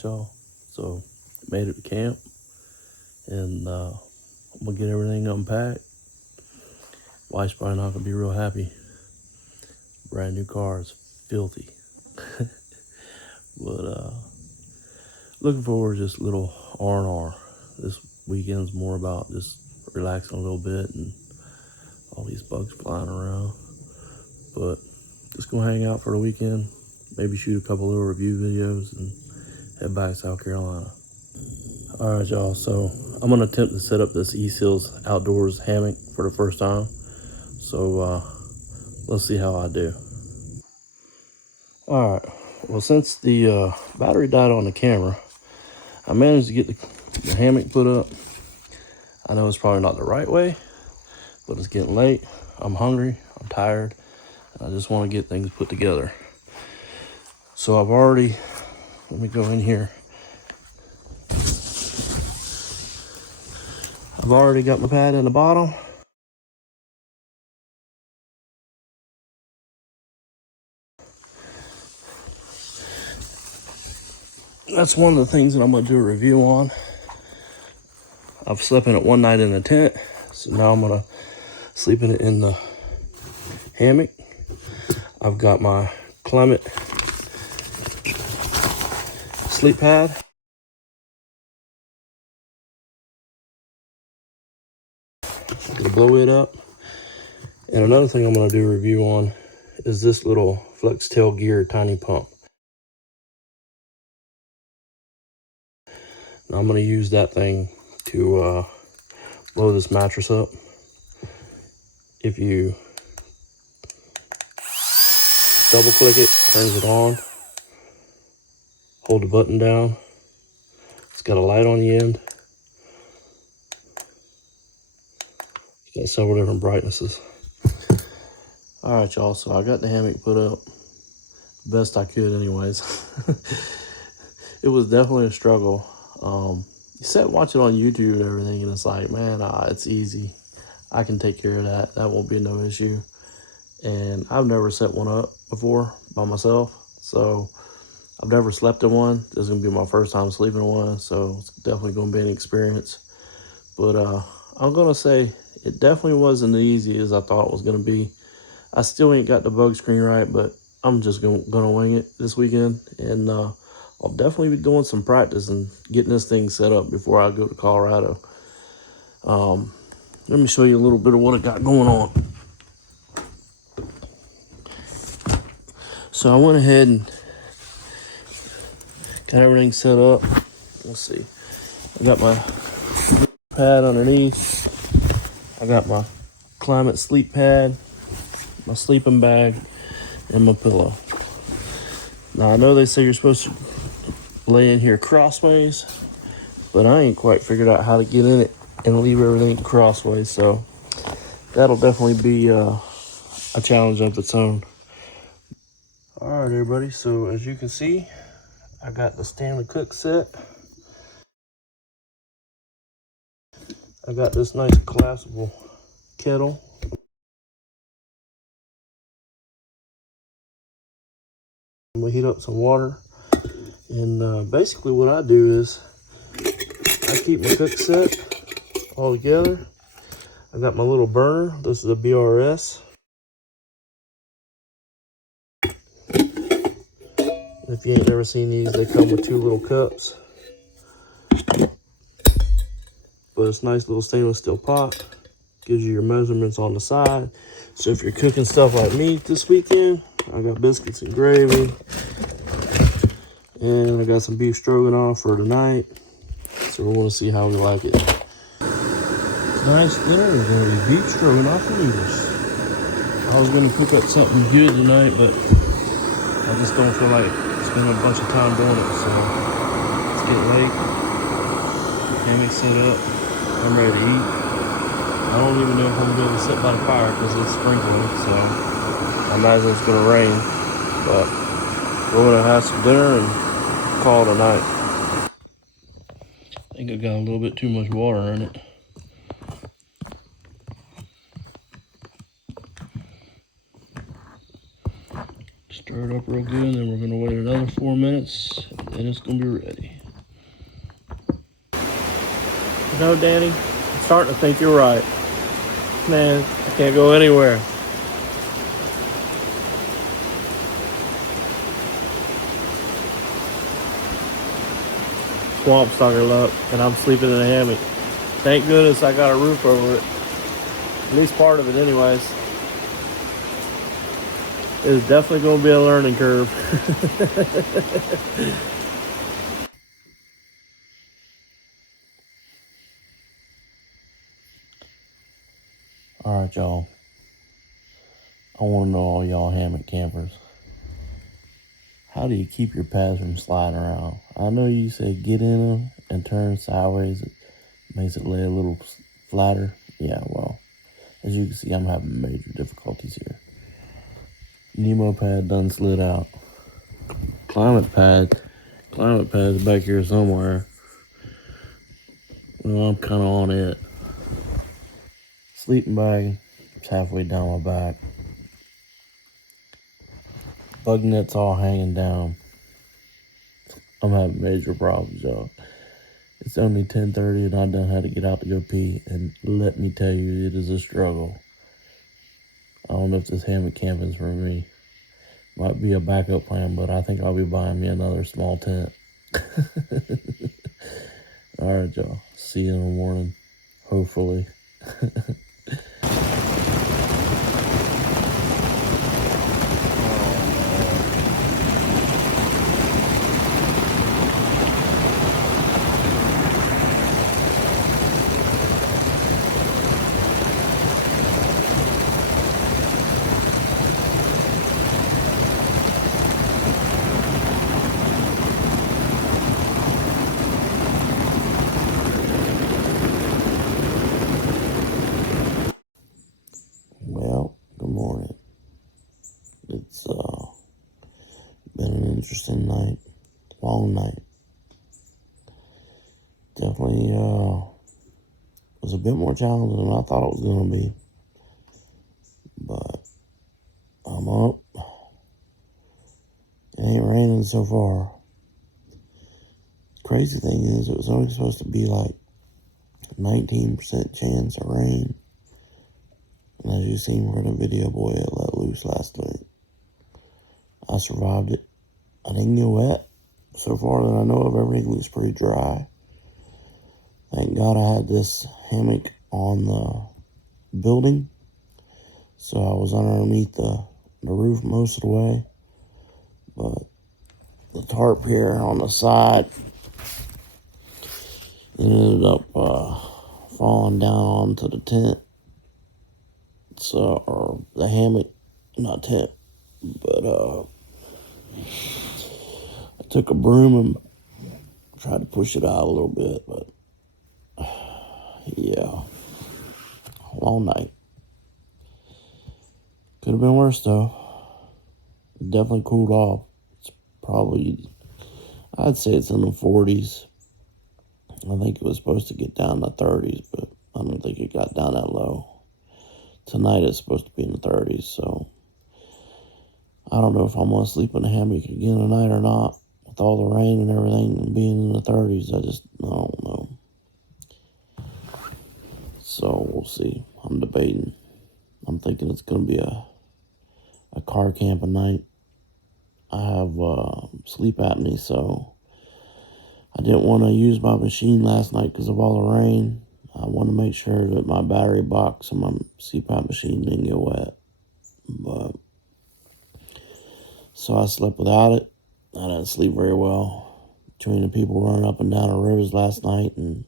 tonight, y'all. So, made it to camp, and I'm gonna get everything unpacked. Wife's probably not gonna be real happy. Brand new car is filthy. But looking forward to just a little R&R. This weekend's more about just relaxing a little bit and all these bugs flying around. But just gonna hang out for the weekend, maybe shoot a couple little review videos and head back to South Carolina. All right, y'all, so I'm gonna attempt to set up this Swamp Outdoors hammock for the first time. So let's see how I do. All right, well, since the battery died on the camera, I managed to get the hammock put up. I know it's probably not the right way, but it's getting late. I'm hungry, I'm tired, and I just want to get things put together. So let me go in here. I've already got my pad in the bottom. That's one of the things that I'm gonna do a review on. I've slept in it one night in a tent, so now I'm gonna sleep in it in the hammock. I've got my Climate sleep pad. I'm gonna blow it up. And another thing I'm gonna do a review on is this little Flex Tail Gear tiny pump. Now I'm gonna use that thing to blow this mattress up. If you double click it, turns it on. Hold the button down. It's got a light on the end. It's got several different brightnesses. All right, y'all, so I got the hammock put up best I could anyways. It was definitely a struggle. You sit and watch it on YouTube and everything, and it's like, man, it's easy. I can take care of that. That won't be no issue. And I've never set one up before by myself, so I've never slept in one. This is gonna be my first time sleeping in one, so it's definitely gonna be an experience. But I'm gonna say it definitely wasn't as easy as I thought it was gonna be. I still ain't got the bug screen right, but I'm just gonna wing it this weekend, and I'll definitely be doing some practice and getting this thing set up before I go to Colorado. Let me show you a little bit of what I got going on. So I went ahead and got everything set up. Let's see. I got my pad underneath. I got my Climate sleep pad, my sleeping bag, and my pillow. Now I know they say you're supposed to lay in here crossways, but I ain't quite figured out how to get in it and leave everything crossways, so that'll definitely be a challenge of its own. All right, everybody, so as you can see, I got the Stanley Cook set. I got this nice collapsible kettle. I'm gonna heat up some water, and basically what I do is I keep my cook set all together. I got my little burner. This is a BRS. If you ain't never seen these, they come with 2 little cups. But it's a nice little stainless steel pot. Gives you your measurements on the side. So if you're cooking stuff like meat this weekend, I got biscuits and gravy. And I got some beef stroganoff for tonight. So we want to see how we like it. Tonight's dinner is going to be beef stroganoff and noodles. I was going to cook up something good tonight, but I just don't feel like spending a bunch of time doing it. So it's getting late. Hammock set up. I'm ready to eat. I don't even know if I'm going to be able to sit by the fire because it's sprinkling, so I imagine it's going to rain. But we're going to have some dinner and call it a night. I think I got a little bit too much water in it. Just Stir it up real good, and then we're gonna wait another 4 minutes, and then it's gonna be ready. No, Danny, I'm starting to think you're right. Man, I can't go anywhere. Swamp Stalker luck, and I'm sleeping in a hammock. Thank goodness I got a roof over it. At least part of it anyways. It's definitely going to be a learning curve. Alright, y'all. I want to know, all y'all hammock campers, how do you keep your pads from sliding around? I know you say get in them and turn sideways. It makes it lay a little flatter. Yeah, well, as you can see, I'm having major difficulties here. Nemo pad done slid out. Climate pad's back here somewhere. Well, I'm kind of on it. Sleeping bag, it's halfway down my back. Bug net's all hanging down. I'm having major problems, y'all. It's only 10:30 and I done had to get out to go pee, and let me tell you, it is a struggle. I don't know if this hammock camping's for me. Might be a backup plan, but I think I'll be buying me another small tent. Alright, y'all. See you in the morning. Hopefully. Well, good morning. It's been an interesting night. Long night. Definitely was a bit more challenging than I thought it was going to be. But I'm up. It ain't raining so far. Crazy thing is, it was only supposed to be like 19% chance of rain. And as you seen from the video, boy, it let loose last night. I survived it. I didn't get wet. So far that I know of, everything looks pretty dry. Thank God I had this hammock on the building. So I was underneath the roof most of the way. But the tarp here on the side, it ended up falling down onto the tent. So, or the hammock, not tent, but I took a broom and tried to push it out a little bit, but yeah, long night. Could have been worse though. Definitely cooled off. It's probably, I'd say it's in the 40s. I think it was supposed to get down to 30s, but I don't think it got down that low. Tonight it's supposed to be in the 30s, so I don't know if I'm going to sleep in a hammock again tonight or not. With all the rain and everything and being in the 30s, I don't know. So we'll see. I'm debating. I'm thinking it's going to be a car camp at night. I have sleep apnea, so I didn't want to use my machine last night because of all the rain. I want to make sure that my battery box and my CPAP machine didn't get wet. But so I slept without it. I didn't sleep very well. Between the people running up and down the roads last night, and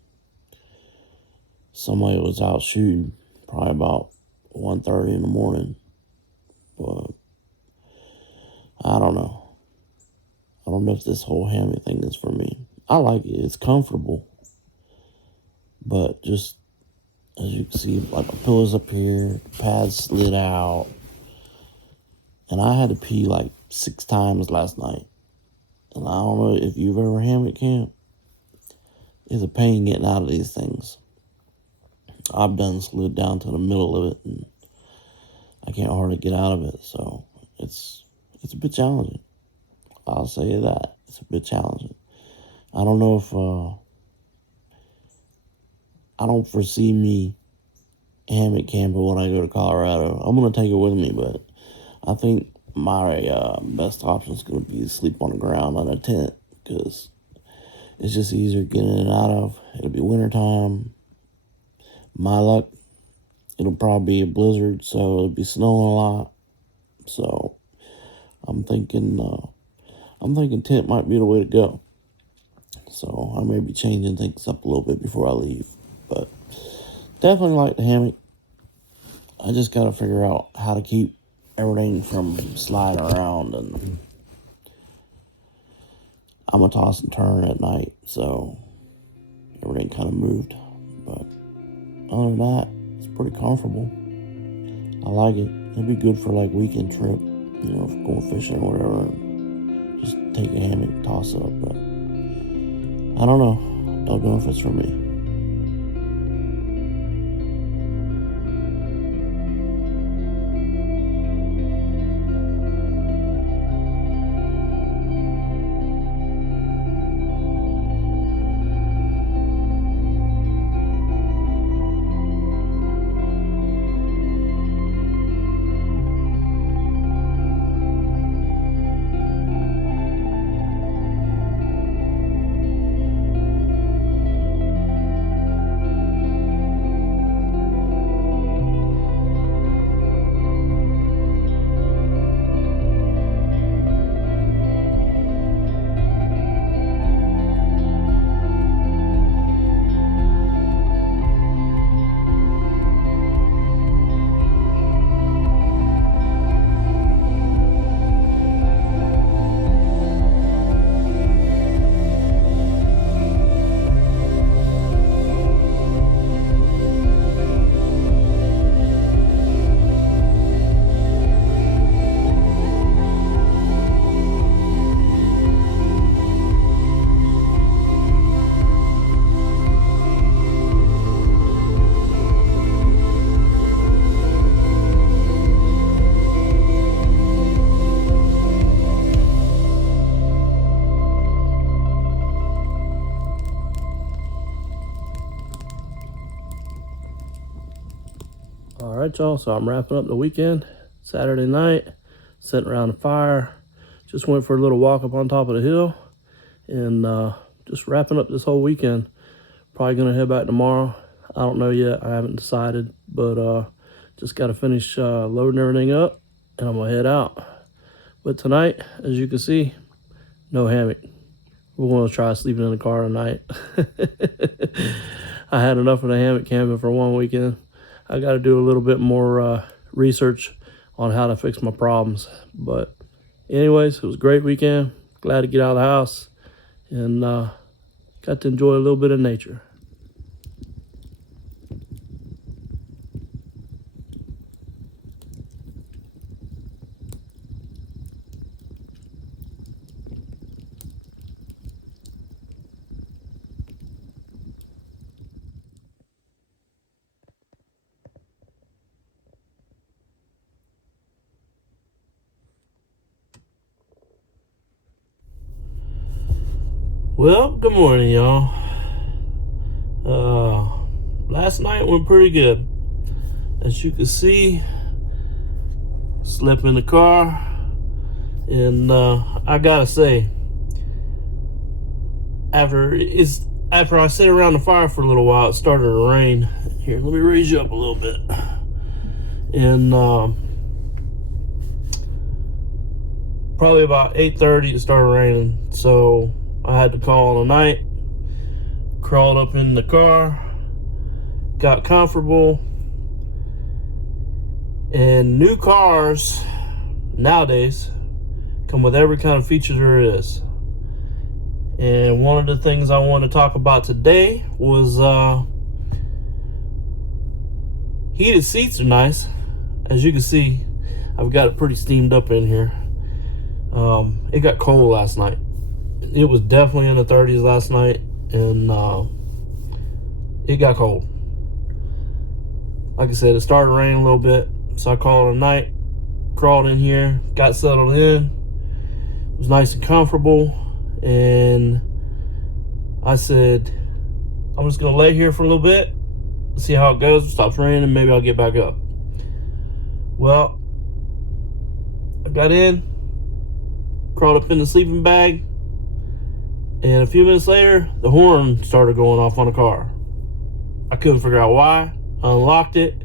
somebody was out shooting probably about 1:30 in the morning. But I don't know. I don't know if this whole hammock thing is for me. I like it. It's comfortable. But just as you can see, like my pillows up here, the pads slid out. And I had to pee like 6 times last night. And I don't know if you've ever hammock camped. It's a pain getting out of these things. I've done slid down to the middle of it, and I can't hardly get out of it. So it's it's a bit challenging. I'll say that. It's a bit challenging. I don't know if, I don't foresee me hammock camping when I go to Colorado. I'm going to take it with me, but I think my best option is going to be to sleep on the ground on a tent, because it's just easier getting in and out of. It'll be wintertime. My luck, it'll probably be a blizzard, so it'll be snowing a lot. So I'm thinking tent might be the way to go. So I may be changing things up a little bit before I leave, but definitely like the hammock. I just got to figure out how to keep everything from sliding around, and I'm a toss and turn at night, so everything kind of moved. But other than that, it's pretty comfortable. I like it. It'd be good for like weekend trip, you know, if going fishing or whatever, and just take a hammock and toss up. But I don't know. Don't know if it's for me. All right, y'all, so I'm wrapping up the weekend. Saturday night, sitting around the fire. Just went for a little walk up on top of the hill, and just wrapping up this whole weekend. Probably gonna head back tomorrow. I don't know yet. I haven't decided, but just got to finish loading everything up, and I'm gonna head out. But tonight, as you can see, no hammock. We're gonna try sleeping in the car tonight. I had enough of the hammock camping for one weekend. I got to do a little bit more research on how to fix my problems. But anyways, it was a great weekend. Glad to get out of the house, and got to enjoy a little bit of nature. Well, good morning, y'all. Last night went pretty good. As you can see, slept in the car, and I gotta say, after I sat around the fire for a little while, it started to rain. Here, let me raise you up a little bit. And probably about 8:30 it started raining, so I had to call it a night. Crawled up in the car, got comfortable. And new cars nowadays come with every kind of feature there is. And one of the things I want to talk about today was heated seats are nice. As you can see, I've got it pretty steamed up in here. It got cold last night. It was definitely in the 30s last night, and it got cold. Like I said, it started raining a little bit, so I called it a night. crawled in here, got settled in. It was nice and comfortable, and I said, I'm just gonna lay here for a little bit, see how it goes. If it stops raining, maybe I'll get back up. Well, I got in, crawled up in the sleeping bag, and a few minutes later, the horn started going off on the car. I couldn't figure out why. I unlocked it.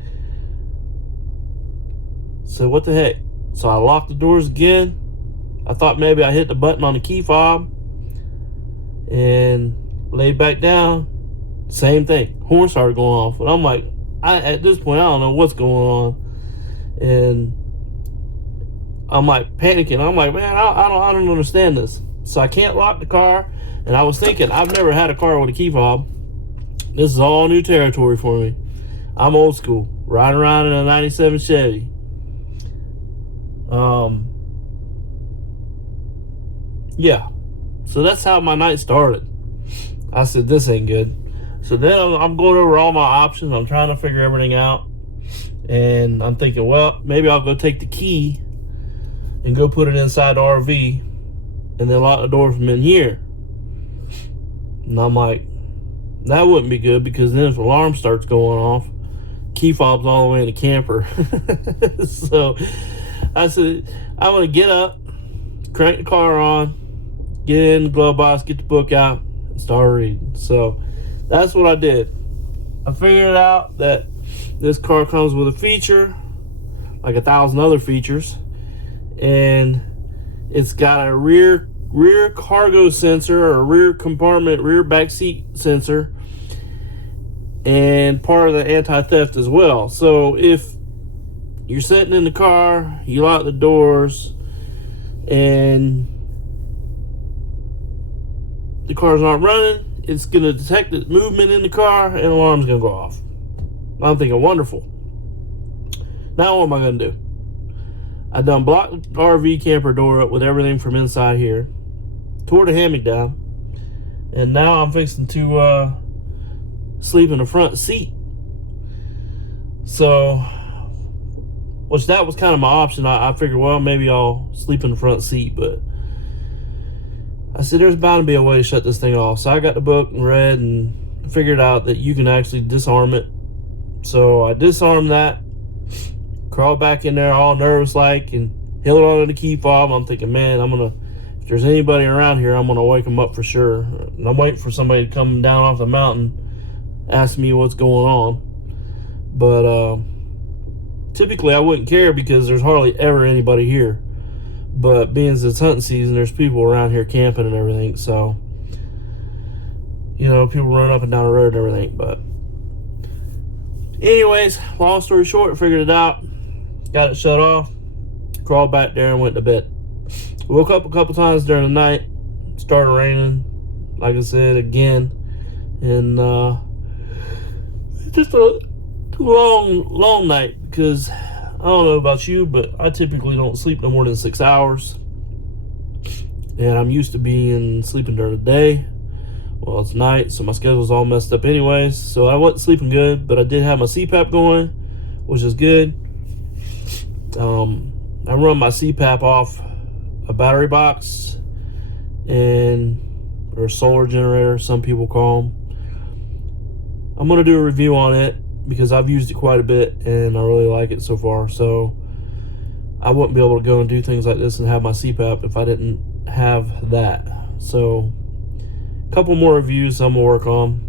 Said, what the heck? So I locked the doors again. I thought maybe I hit the button on the key fob and laid back down. Same thing. Horn started going off. And I'm like, at this point, I don't know what's going on. And I'm like panicking. I'm like, man, I don't understand this. So I can't lock the car. And I was thinking, I've never had a car with a key fob. This is all new territory for me. I'm old school, riding around in a 97 Chevy. Yeah. So that's how my night started. I said, this ain't good. So then I'm going over all my options. I'm trying to figure everything out. And I'm thinking, well, maybe I'll go take the key and go put it inside the RV and then lock the door from in here. And I'm like, that wouldn't be good, because then if the alarm starts going off, key fob's all the way in the camper. So I said, I'm going to get up, crank the car on, get in the glove box, get the book out, and start reading. So that's what I did. I figured out that this car comes with a feature, like 1,000 other features, and it's got a rear cargo sensor, or a rear compartment, rear back seat sensor, and part of the anti-theft as well. So if you're sitting in the car, you lock the doors, and the car's not running, it's going to detect the movement in the car, and the alarm's going to go off. I'm thinking, wonderful. Now what am I going to do? I done blocked the RV camper door up with everything from inside here, tore the hammock down, and now I'm fixing to sleep in the front seat. So, which that was kind of my option. I figured, well, maybe I'll sleep in the front seat, but I said, there's bound to be a way to shut this thing off. So I got the book and read and figured out that you can actually disarm it. So I disarmed that, crawled back in there all nervous like, and held on to the key fob. I'm thinking, man, if there's anybody around here, I'm gonna wake them up for sure. And I'm waiting for somebody to come down off the mountain, ask me what's going on. But typically I wouldn't care, because there's hardly ever anybody here. But being as it's hunting season, there's people around here camping and everything. So, you know, people run up and down the road and everything. But anyways, long story short, figured it out, got it shut off, crawled back there and went to bed. Woke up a couple times during the night, started raining, like I said, again, and just a long night, because I don't know about you, but I typically don't sleep no more than 6 hours, and I'm used to sleeping during the day. Well, it's night, so my schedule's all messed up anyways, so I wasn't sleeping good, but I did have my CPAP going, which is good. I run my CPAP off a battery box, or a solar generator, some people call them. I'm going to do a review on it, because I've used it quite a bit, and I really like it so far. So I wouldn't be able to go and do things like this and have my CPAP if I didn't have that. So a couple more reviews I'm going to work on.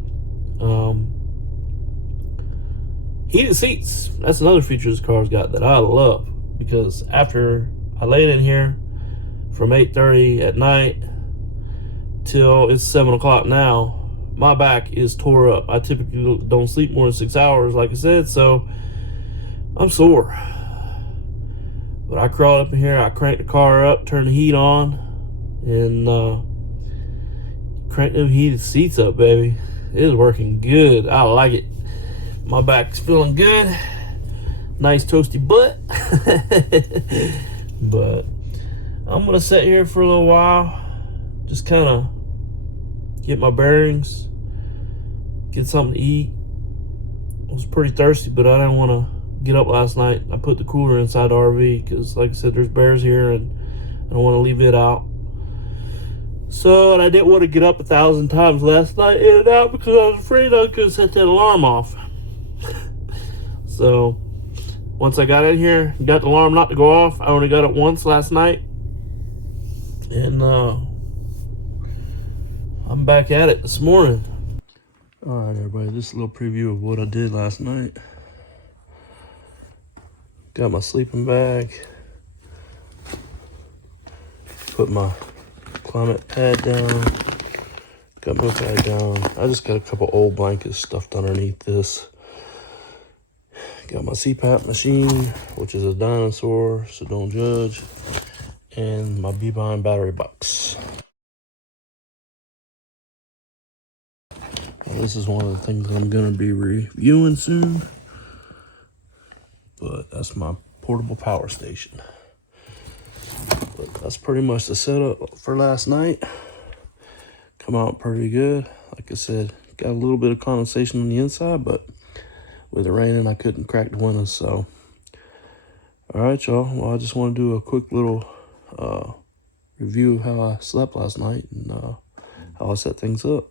Heated seats. That's another feature this car's got that I love, because after I laid in here from 8:30 at night till it's 7 o'clock now, my back is tore up. I typically don't sleep more than 6 hours, like I said, so I'm sore. But I crawled up in here, I cranked the car up, turned the heat on, and cranked them heated seats up, baby. It is working good. I like it. My back's feeling good. Nice toasty butt. But I'm gonna sit here for a little while, just kind of get my bearings, get something to eat. I was pretty thirsty, but I didn't want to get up last night. I put the cooler inside the RV because, like I said, there's bears here and I don't want to leave it out. So, and I didn't want to get up 1,000 times last night in and out because I was afraid I was going to set that alarm off. So, once I got in here, got the alarm not to go off. I only got it once last night. And I'm back at it this morning. Alright everybody, this is a little preview of what I did last night. Got my sleeping bag. Put my climate pad down. Got my pad down. I just got a couple old blankets stuffed underneath this. Got my CPAP machine, which is a dinosaur, so don't judge. And my Be-Bine battery box. Now, this is one of the things I'm going to be reviewing soon. But that's my portable power station. But that's pretty much the setup for last night. Come out pretty good. Like I said, got a little bit of condensation on the inside, but with it raining, I couldn't crack the windows. So, all right, y'all. Well, I just want to do a quick little review of how I slept last night and how I set things up.